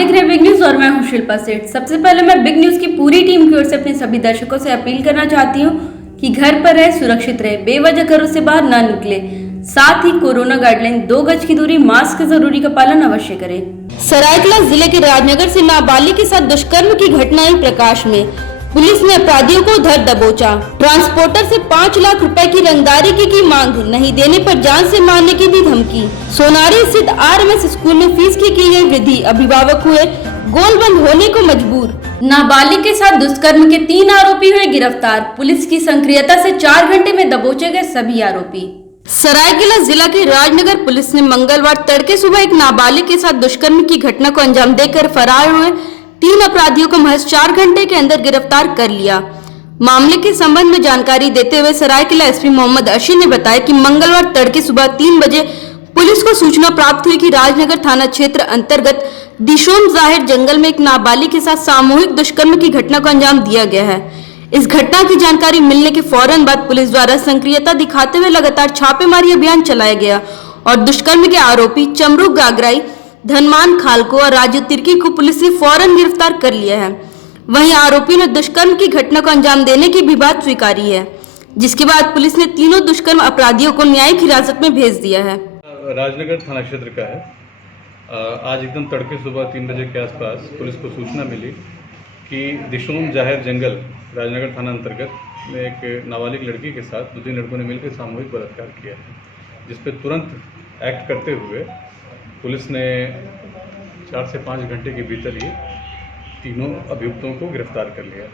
देख रहे हैं बिग न्यूज और मैं हूं शिल्पा सेठ। सबसे पहले मैं बिग न्यूज की पूरी टीम की ओर से अपने सभी दर्शकों से अपील करना चाहती हूं कि घर पर रहे, सुरक्षित रहे, बेवजह घरों से बाहर ना निकले। साथ ही कोरोना गाइडलाइन 2 गज की दूरी, मास्क की जरूरी का पालन अवश्य करें। सरायकेला जिले के राजनगर से नाबालिग के साथ दुष्कर्म की घटना आई प्रकाश में। पुलिस ने अपराधियों को धर दबोचा। ट्रांसपोर्टर से 5 लाख रुपए की रंगदारी की मांग, नहीं देने पर जान से मारने की दी धमकी। सोनारी स्थित आरएमएस स्कूल में फीस की गई वृद्धि, अभिभावक हुए गोलबंद होने को मजबूर। नाबालिग के साथ दुष्कर्म के 3 आरोपी हुए गिरफ्तार। पुलिस की सक्रियता से 4 घंटे में दबोचे गए सभी आरोपी। सरायकेला जिला के राजनगर पुलिस ने मंगलवार तड़के सुबह एक नाबालिग के साथ दुष्कर्म की घटना को अंजाम देकर फरार हुए 3 अपराधियों को महज 4 घंटे के अंदर गिरफ्तार कर लिया। मामले के संबंध में जानकारी देते हुए सरायकेला एसपी मोहम्मद अशी ने बताया कि मंगलवार तड़के सुबह 3 बजे पुलिस को सूचना प्राप्त हुई कि राजनगर थाना क्षेत्र अंतर्गत दिशोम जाहिर जंगल में एक नाबालिग के साथ सामूहिक दुष्कर्म की घटना को अंजाम दिया गया है। इस घटना की जानकारी मिलने के फौरन बाद पुलिस द्वारा सक्रियता दिखाते हुए लगातार छापेमारी अभियान चलाया गया और दुष्कर्म के आरोपी चमरू गागराई, धनमान खालको और राजू तिर्की को पुलिस ने फौरन गिरफ्तार कर लिया है। वहीं आरोपी ने दुष्कर्म की घटना को अंजाम देने की भी बात स्वीकारी है, जिसके बाद पुलिस ने तीनों दुष्कर्म अपराधियों को न्यायिक हिरासत में भेज दिया है। राजनगर थाना क्षेत्र का है। आज एकदम तड़के सुबह 3 बजे के आसपास पुलिस को सूचना मिली कि दिशोम जाहिर जंगल राजनगर थाना अंतर्गत में एक नाबालिग लड़की के साथ 2-3 लड़कों ने मिलकर सामूहिक बलात्कार किया है, जिस पर तुरंत एक्ट करते हुए पुलिस ने 4 से 5 घंटे के भीतर ही तीनों अभियुक्तों को गिरफ्तार कर लिया।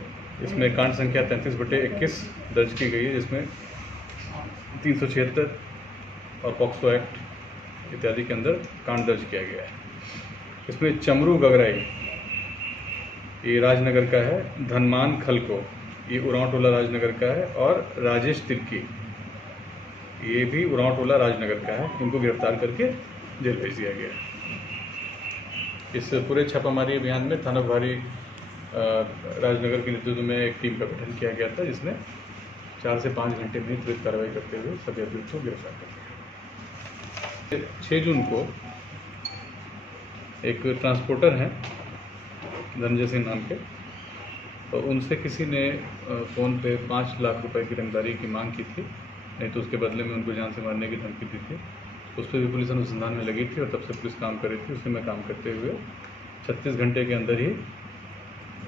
इसमें कांड संख्या 33/21 दर्ज की गई है, जिसमें 376 और पॉक्सो एक्ट इत्यादि के अंदर कांड दर्ज किया गया है। इसमें चमरू गगराई, ये राजनगर का है, धनमान खलको, ये उरांव टोला राजनगर का है, और राजेश तिर्की, ये भी उरांव टोला राजनगर का है। इनको गिरफ्तार करके जेल भेज दिया गया। इस पूरे छापामारी अभियान में थाना प्रभारी राजनगर के नेतृत्व में एक टीम का गठन किया गया था, जिसने 4 से 5 घंटे में त्वरित कार्रवाई करते हुए सभी अभियुक्तों को गिरफ्तार कर लिया। 6 जून को एक ट्रांसपोर्टर हैं धनंजय सिंह नाम के, तो उनसे किसी ने फ़ोन पे 5 लाख रुपए की रंगदारी की मांग की थी, नहीं तो उसके बदले में उनको जान से मारने की धमकी दी थी। उस पर भी पुलिस अनुसंधान में लगी थी और तब से पुलिस काम कर रही थी। उसी में काम करते हुए 36 घंटे के अंदर ही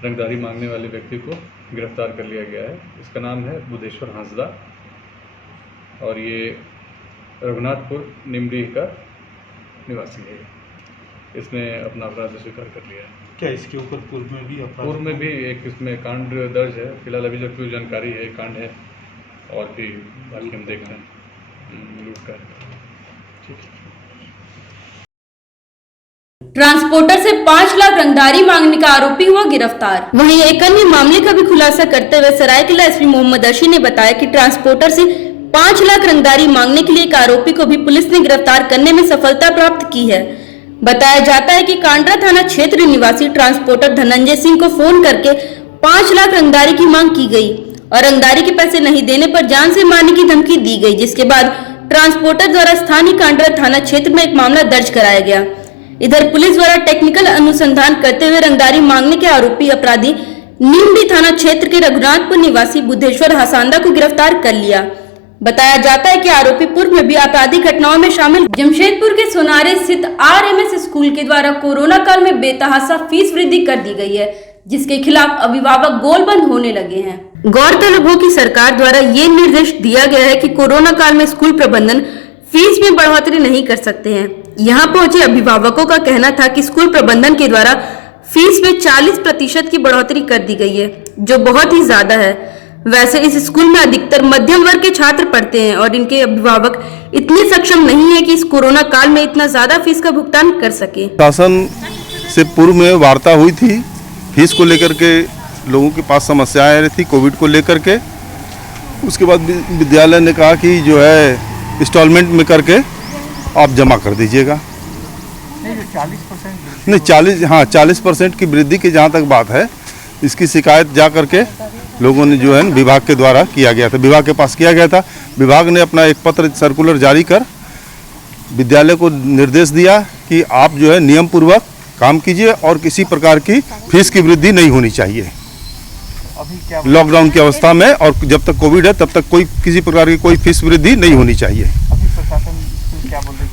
रंगदारी मांगने वाले व्यक्ति को गिरफ्तार कर लिया गया है। इसका नाम है बुद्धेश्वर हांसदा और ये रघुनाथपुर निमडीह का निवासी है। इसने अपना अपराध स्वीकार कर लिया है। क्या इसके ऊपर पूर्व में भी एक इसमें कांड दर्ज है। फिलहाल अभी जब कोई जानकारी है, कांड है और भी बाकी हम देख रहे हैं लूट का। ट्रांसपोर्टर से 5 लाख रंगदारी मांगने का आरोपी हुआ गिरफ्तार। वहीं एक अन्य मामले का भी खुलासा करते हुए सरायकेला एसपी मोहम्मद अशी ने बताया कि ट्रांसपोर्टर से 5 लाख रंगदारी मांगने के लिए एक आरोपी को भी पुलिस ने गिरफ्तार करने में सफलता प्राप्त की है। बताया जाता है कि कांड्रा थाना क्षेत्र निवासी ट्रांसपोर्टर धनंजय सिंह को फोन करके 5 लाख रंगदारी की मांग की गई और रंगदारी के पैसे नहीं देने पर जान से मारने की धमकी दी गई, जिसके बाद ट्रांसपोर्टर द्वारा स्थानीय कांड्रा थाना क्षेत्र में एक मामला दर्ज कराया गया। इधर पुलिस द्वारा टेक्निकल अनुसंधान करते हुए रंगदारी मांगने के आरोपी अपराधी नीमडी थाना क्षेत्र के रघुनाथपुर निवासी बुद्धेश्वर हांसदा को गिरफ्तार कर लिया। बताया जाता है कि आरोपी पूर्व में भी आपराधिक घटनाओं में शामिल। जमशेदपुर के सोनारे स्थित आरएमएस स्कूल के द्वारा कोरोना काल में बेतहाशा फीस वृद्धि कर दी गई है, जिसके खिलाफ अभिभावक गोलबंद होने लगे हैं। गौरतलब हो कि सरकार द्वारा ये निर्देश दिया गया है कि कोरोना काल में स्कूल प्रबंधन फीस में बढ़ोतरी नहीं कर सकते हैं। यहाँ पहुंचे अभिभावकों का कहना था कि स्कूल प्रबंधन के द्वारा फीस में 40% की बढ़ोतरी कर दी गई है, जो बहुत ही ज्यादा है। वैसे इस स्कूल में अधिकतर मध्यम वर्ग के छात्र पढ़ते हैं और इनके अभिभावक इतने सक्षम नहीं है कि इस कोरोना काल में इतना ज्यादा फीस का भुगतान कर सके। शासन से पूर्व में वार्ता हुई थी, फीस को लेकर के लोगों के पास समस्याएं आ रही थी कोविड को लेकर के। उसके बाद विद्यालय ने कहा कि जो है इंस्टॉलमेंट में करके आप जमा कर दीजिएगा। नहीं 40% की वृद्धि की जहाँ तक बात है, इसकी शिकायत जा करके लोगों ने जो है विभाग के द्वारा किया गया था, विभाग के पास किया गया था। विभाग ने अपना एक पत्र सर्कुलर जारी कर विद्यालय को निर्देश दिया कि आप जो है नियम पूर्वक काम कीजिए और किसी प्रकार की फीस की वृद्धि नहीं होनी चाहिए लॉकडाउन की अवस्था में। और जब तक कोविड है तब तक कोई किसी प्रकार की कोई फीस वृद्धि नहीं होनी चाहिए।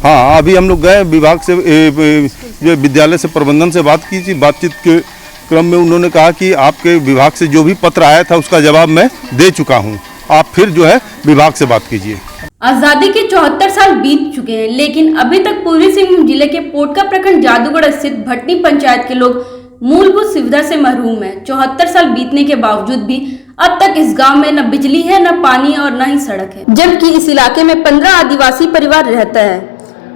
हाँ, अभी हम लोग गए विभाग से, जो विद्यालय से प्रबंधन से बात की थी। बातचीत के क्रम में उन्होंने कहा कि आपके विभाग से जो भी पत्र आया था उसका जवाब मैं दे चुका हूँ, आप फिर जो है विभाग से बात कीजिए। आजादी के 74 साल बीत चुके हैं, लेकिन अभी तक पूर्वी सिंहभूम जिले के पोटका प्रखंड जादूगढ़ स्थित भटनी पंचायत के लोग मूलभूत सुविधा से महरूम हैं। 74 साल बीतने के बावजूद भी अब तक इस गांव में न बिजली है, न पानी और न ही सड़क है, जबकि इस इलाके में 15 आदिवासी परिवार रहता है।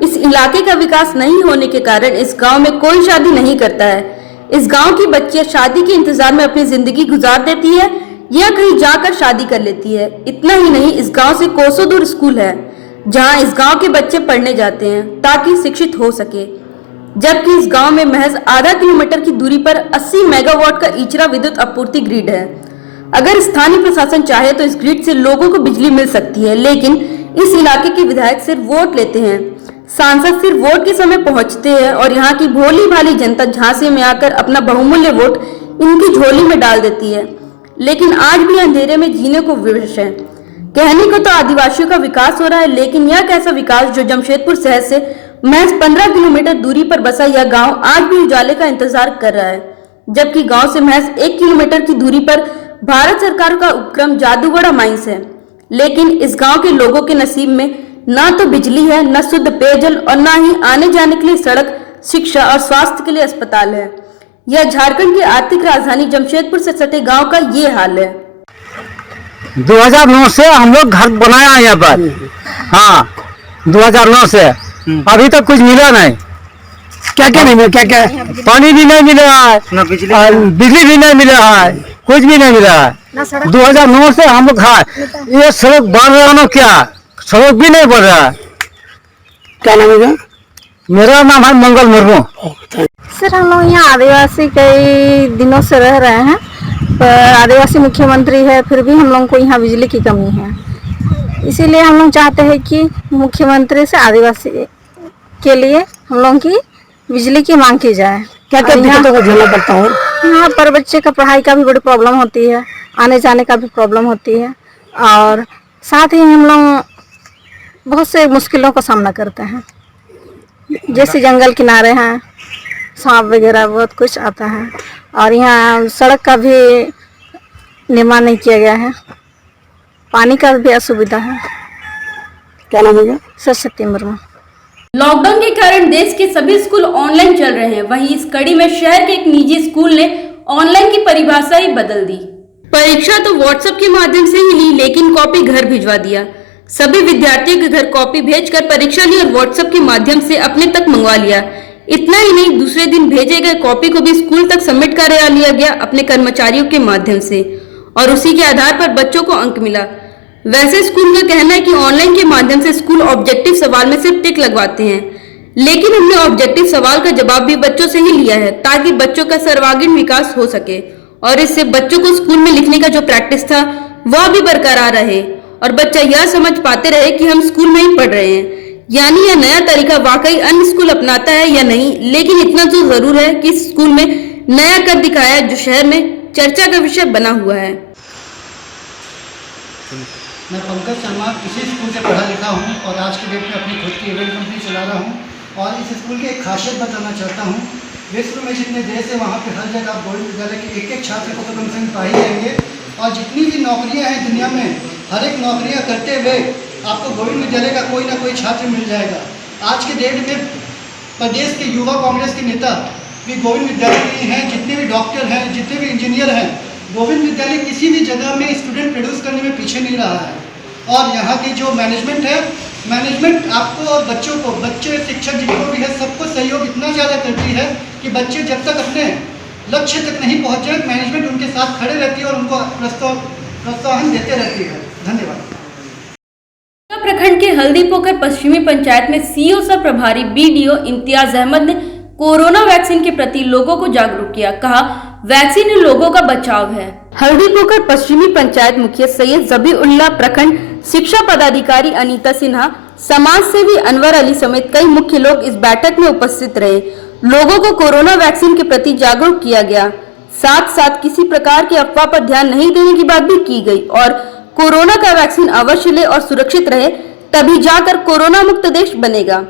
इस इलाके का विकास नहीं होने के कारण इस गांव में कोई शादी नहीं करता है। इस गांव की बच्चियां शादी के इंतजार में अपनी जिंदगी गुजार देती है या कहीं जाकर शादी कर लेती है। इतना ही नहीं, इस गांव से कोसों दूर स्कूल है जहां इस गांव के बच्चे पढ़ने जाते हैं ताकि शिक्षित हो सके, जबकि इस गांव में महज आधा किलोमीटर की दूरी पर 80 मेगावाट का इचरा विद्युत आपूर्ति ग्रिड है। अगर स्थानीय प्रशासन चाहे तो इस ग्रिड से लोगों को बिजली मिल सकती है, लेकिन इस इलाके के विधायक सिर्फ वोट लेते हैं, सांसद सिर्फ वोट के समय पहुंचते हैं और यहाँ की भोली भाली जनता झांसे में आकर अपना बहुमूल्य वोट इनकी झोली में डाल देती है। लेकिन आज भी अंधेरे में जीने को विवश है। कहने को तो आदिवासियों का विकास हो रहा है, लेकिन यह कैसा विकास जो जमशेदपुर शहर से महज 15 किलोमीटर दूरी पर बसा यह गांव आज भी उजाले का इंतजार कर रहा है, जबकि गांव से महज 1 किलोमीटर की दूरी पर भारत सरकार का उपक्रम जादूगढ़ माइंस है। लेकिन इस गांव के लोगों के नसीब में न तो बिजली है, न शुद्ध पेयजल और न ही आने जाने के लिए सड़क, शिक्षा और स्वास्थ्य के लिए अस्पताल है। यह झारखंड की आर्थिक राजधानी जमशेदपुर से सटे गांव का ये हाल है। 2009 से हम लोग घर बनाया है यहाँ पर। हाँ, 2009 से अभी तक कुछ मिला नहीं। क्या क्या नहीं मिला? क्या क्या? पानी भी नहीं मिला है, बिजली भी नहीं मिला है, कुछ भी नहीं मिला है। 2009 से हम लोग ये सड़क बन रहा ना, क्या सड़क भी नहीं बन रहा है। क्या नाम है? मेरा नाम है मंगल मुर्मू। सर, हम लोग यहाँ आदिवासी कई दिनों से रह रहे हैं, पर आदिवासी मुख्यमंत्री है, फिर भी हम लोगों को यहाँ बिजली की कमी है। इसीलिए हम लोग चाहते हैं कि मुख्यमंत्री से आदिवासी के लिए हम लोगों की बिजली की मांग की जाए। क्या क्या दिक्कतों को झेलना पड़ता है? यहाँ पर बच्चे का पढ़ाई का भी बड़ी प्रॉब्लम होती है, आने जाने का भी प्रॉब्लम होती है, और साथ ही हम लोग बहुत से मुश्किलों का सामना करते हैं, जैसे जंगल किनारे हैं, सांप वगैरह बहुत कुछ आता है, और यहाँ सड़क का भी निर्माण नहीं किया गया है, पानी का भी असुविधा है। क्या नाम है? सरस्वती मुर्मू। लॉकडाउन के कारण देश के सभी स्कूल ऑनलाइन चल रहे हैं, वहीं इस कड़ी में शहर के एक निजी स्कूल ने ऑनलाइन की परिभाषा ही बदल दी। परीक्षा तो व्हाट्सएप के माध्यम से ही ली, लेकिन कॉपी घर भिजवा दिया। सभी विद्यार्थियों के घर कॉपी भेजकर परीक्षा ली और व्हाट्सएप के माध्यम से अपने तक मंगवा लिया। इतना ही नहीं, दूसरे दिन भेजे गए कॉपी को भी स्कूल तक सबमिट करा लिया गया अपने कर्मचारियों के माध्यम से, और उसी के आधार पर बच्चों को अंक मिला। वैसे स्कूल का कहना है कि ऑनलाइन के माध्यम से स्कूल ऑब्जेक्टिव सवाल में सिर्फ टिक लगवाते हैं, लेकिन हमने ऑब्जेक्टिव सवाल का जवाब भी बच्चों से ही लिया है ताकि बच्चों का सर्वांगीण विकास हो सके, और इससे बच्चों को स्कूल में लिखने का जो प्रैक्टिस था वह भी बरकरार रहे और बच्चा यह समझ पाते रहे कि हम स्कूल में ही पढ़ रहे हैं। यानी यह नया तरीका वाकई अन्य स्कूल अपनाता है या नहीं, लेकिन इतना तो जरूर है कि इस स्कूल में नया कर दिखाया है जो शहर में चर्चा का विषय बना हुआ है। मैं पंकज शर्मा इसी स्कूल से पढ़ा लिखा हूँ और आज की डेट में अपनी खुद की इवेंट कंपनी चला रहा हूँ, और इस स्कूल की एक खासियत बताना चाहता हूँ। विश्व में जितने देश है वहाँ पे हर जगह आप गोविंद विद्यालय के एक छात्र को तो कम से कम पा ही जाएंगे, और जितनी भी नौकरियाँ हैं दुनिया में, हर एक नौकरियाँ करते हुए आपको गोविंद विद्यालय का कोई ना कोई छात्र मिल जाएगा। आज के डेट में प्रदेश के युवा कांग्रेस के नेता भी गोविंद विद्यालय के हैं, जितने भी डॉक्टर हैं, जितने भी इंजीनियर हैं, गोविंद विद्यालय किसी भी जगह में स्टूडेंट प्रोड्यूस करने में पीछे नहीं रहा है। और यहाँ की जो मैनेजमेंट है, मैनेजमेंट आपको और बच्चों को, बच्चे शिक्षक जिनको भी है, सबको सहयोग इतना ज़्यादा करती है कि बच्चे जब तक अपने लक्ष्य तक नहीं पहुँचे, मैनेजमेंट उनके साथ खड़े रहती है और उनको प्रोत्साहन देते रहती है। धन्यवाद। प्रखंड के हल्दीपोखर पश्चिमी पंचायत में सीओ सह प्रभारी बीडीओ इम्तियाज अहमद ने कोरोना वैक्सीन के प्रति लोगों को जागरूक किया। कहा, वैक्सीन लोगों का बचाव है। हल्दीपोखर पश्चिमी पंचायत मुखिया सैयद जबीउल्लाह, प्रखंड शिक्षा पदाधिकारी अनीता सिन्हा, समाज सेवी अनवर अली समेत कई मुख्य लोग इस बैठक में उपस्थित रहे। लोगों को कोरोना वैक्सीन के प्रति जागरूक किया गया। साथ साथ किसी प्रकार की अफवाह पर ध्यान नहीं देने की बात भी की गई और कोरोना का वैक्सीन अवश्य ले और सुरक्षित रहे, तभी जाकर कोरोना मुक्त देश बनेगा।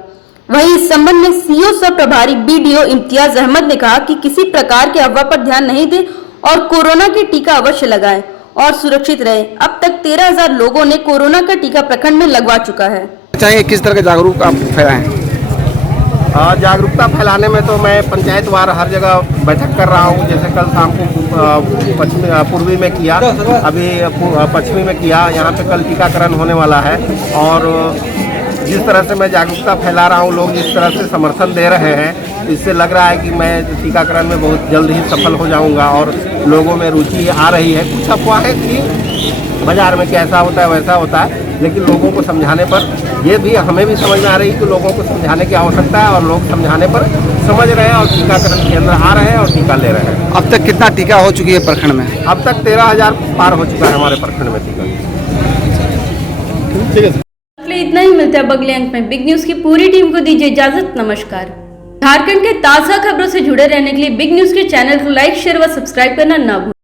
वहीं इस संबंध में सीओ सह प्रभारी बीडीओ इम्तियाज अहमद ने कहा कि किसी प्रकार के अफवाह पर ध्यान नहीं दें और कोरोना के टीका अवश्य लगाएं और सुरक्षित रहे। अब तक 13,000 लोगों ने कोरोना का टीका प्रखंड में लगवा चुका है। चाहिए किस तरह के जागरूक आप फैलाएं? जागरूकता फैलाने में तो मैं पंचायतवार हर जगह बैठक कर रहा हूँ। जैसे कल शाम को पूर्वी में किया, अभी पश्चिमी में किया। यहाँ पे कल टीकाकरण होने वाला है और जिस तरह से मैं जागरूकता फैला रहा हूँ, लोग जिस तरह से समर्थन दे रहे हैं, इससे लग रहा है कि मैं टीकाकरण में बहुत जल्द ही सफल हो जाऊँगा और लोगों में रुचि आ रही है। कुछ अफवाहें थी बाजार में कि ऐसा होता है वैसा होता है, लेकिन लोगों को समझाने पर ये भी हमें भी समझ में आ रही है कि लोगों को समझाने की आवश्यकता है और लोग समझाने पर समझ रहे हैं और टीकाकरण के अंदर आ रहे हैं और टीका ले रहे हैं। अब तक कितना टीका हो चुकी है प्रखंड में? अब तक 13,000 पार हो चुका है हमारे प्रखंड में टीका। ठीक है। इतना ही, मिलता है अगले अंक में। बिग न्यूज की पूरी टीम को दीजिए इजाजत। नमस्कार। झारखंड के ताजा खबरों से जुड़े रहने के लिए बिग न्यूज के चैनल को लाइक, शेयर व सब्सक्राइब करना ना भूलें।